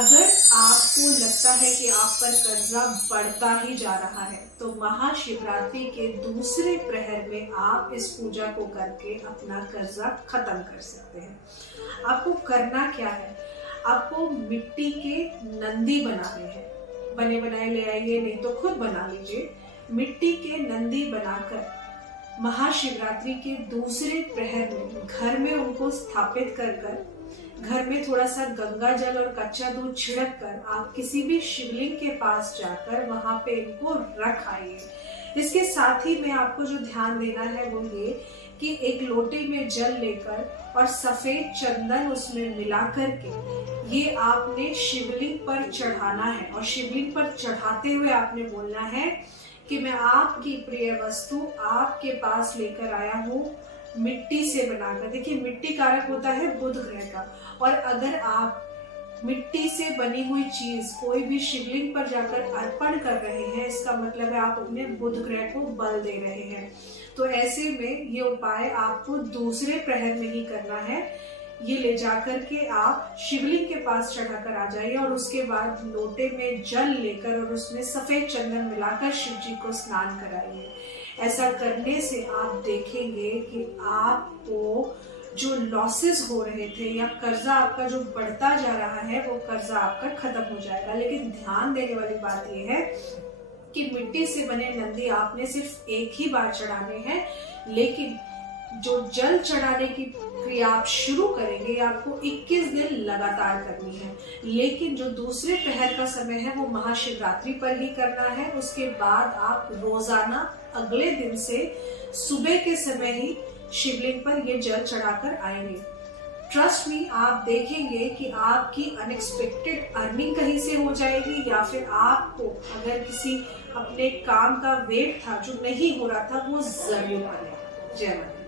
अगर आपको लगता है कि आप पर कर्जा बढ़ता ही जा रहा है तो महाशिवरात्रि के दूसरे प्रहर में आप इस पूजा को करके अपना कर्जा खत्म कर सकते हैं। आपको करना क्या है, आपको मिट्टी के नंदी बनाने हैं। बने बनाए ले आइए, नहीं तो खुद बना लीजिए। मिट्टी के नंदी बनाकर महाशिवरात्रि के दूसरे प्रहर में घर में उनको स्थापित कर घर में थोड़ा सा गंगा जल और कच्चा दूध छिड़क कर आप किसी भी शिवलिंग के पास जाकर वहां पे इनको रख आइए। इसके साथ ही में आपको जो ध्यान देना है वो ये कि एक लोटे में जल लेकर और सफेद चंदन उसमें मिला करके ये आपने शिवलिंग पर चढ़ाना है। और शिवलिंग पर चढ़ाते हुए आपने बोलना है कि मैं आपकी प्रिय वस्तु आपके पास लेकर आया हूँ, मिट्टी से बनाकर। देखिए, मिट्टी कारक होता है बुध ग्रह का, और अगर आप मिट्टी से बनी हुई चीज कोई भी शिवलिंग पर जाकर अर्पण कर रहे हैं, इसका मतलब है आप अपने बुध ग्रह को बल दे रहे हैं। तो ऐसे में ये उपाय आपको दूसरे प्रहर में ही करना है। ये ले जाकर के आप शिवलिंग के पास चढ़ाकर आ जाइए और उसके बाद लोटे में जल लेकर और उसमें सफेद चंदन मिलाकर शिव जी को स्नान कराइए। ऐसा करने से आप देखेंगे कि आपको जो लॉसेस हो रहे थे या कर्जा आपका जो बढ़ता जा रहा है वो कर्जा आपका खत्म हो जाएगा। लेकिन ध्यान देने वाली बात यह है कि मिट्टी से बने नंदी आपने सिर्फ एक ही बार चढ़ाने हैं, लेकिन जो जल चढ़ाने की क्रिया आप शुरू करेंगे आपको 21 दिन लगातार करनी है। लेकिन जो दूसरे प्रहर का समय है वो महाशिवरात्रि पर ही करना है। उसके बाद आप रोजाना अगले दिन से सुबह के समय ही शिवलिंग पर ये जल चढ़ाकर आएंगे। ट्रस्ट मी, आप देखेंगे कि आपकी अनएक्सपेक्टेड अर्निंग कहीं से हो जाएगी, या फिर आपको अगर किसी अपने काम का वेट था जो नहीं हो रहा था वो जरूर बनेगा। जय माता।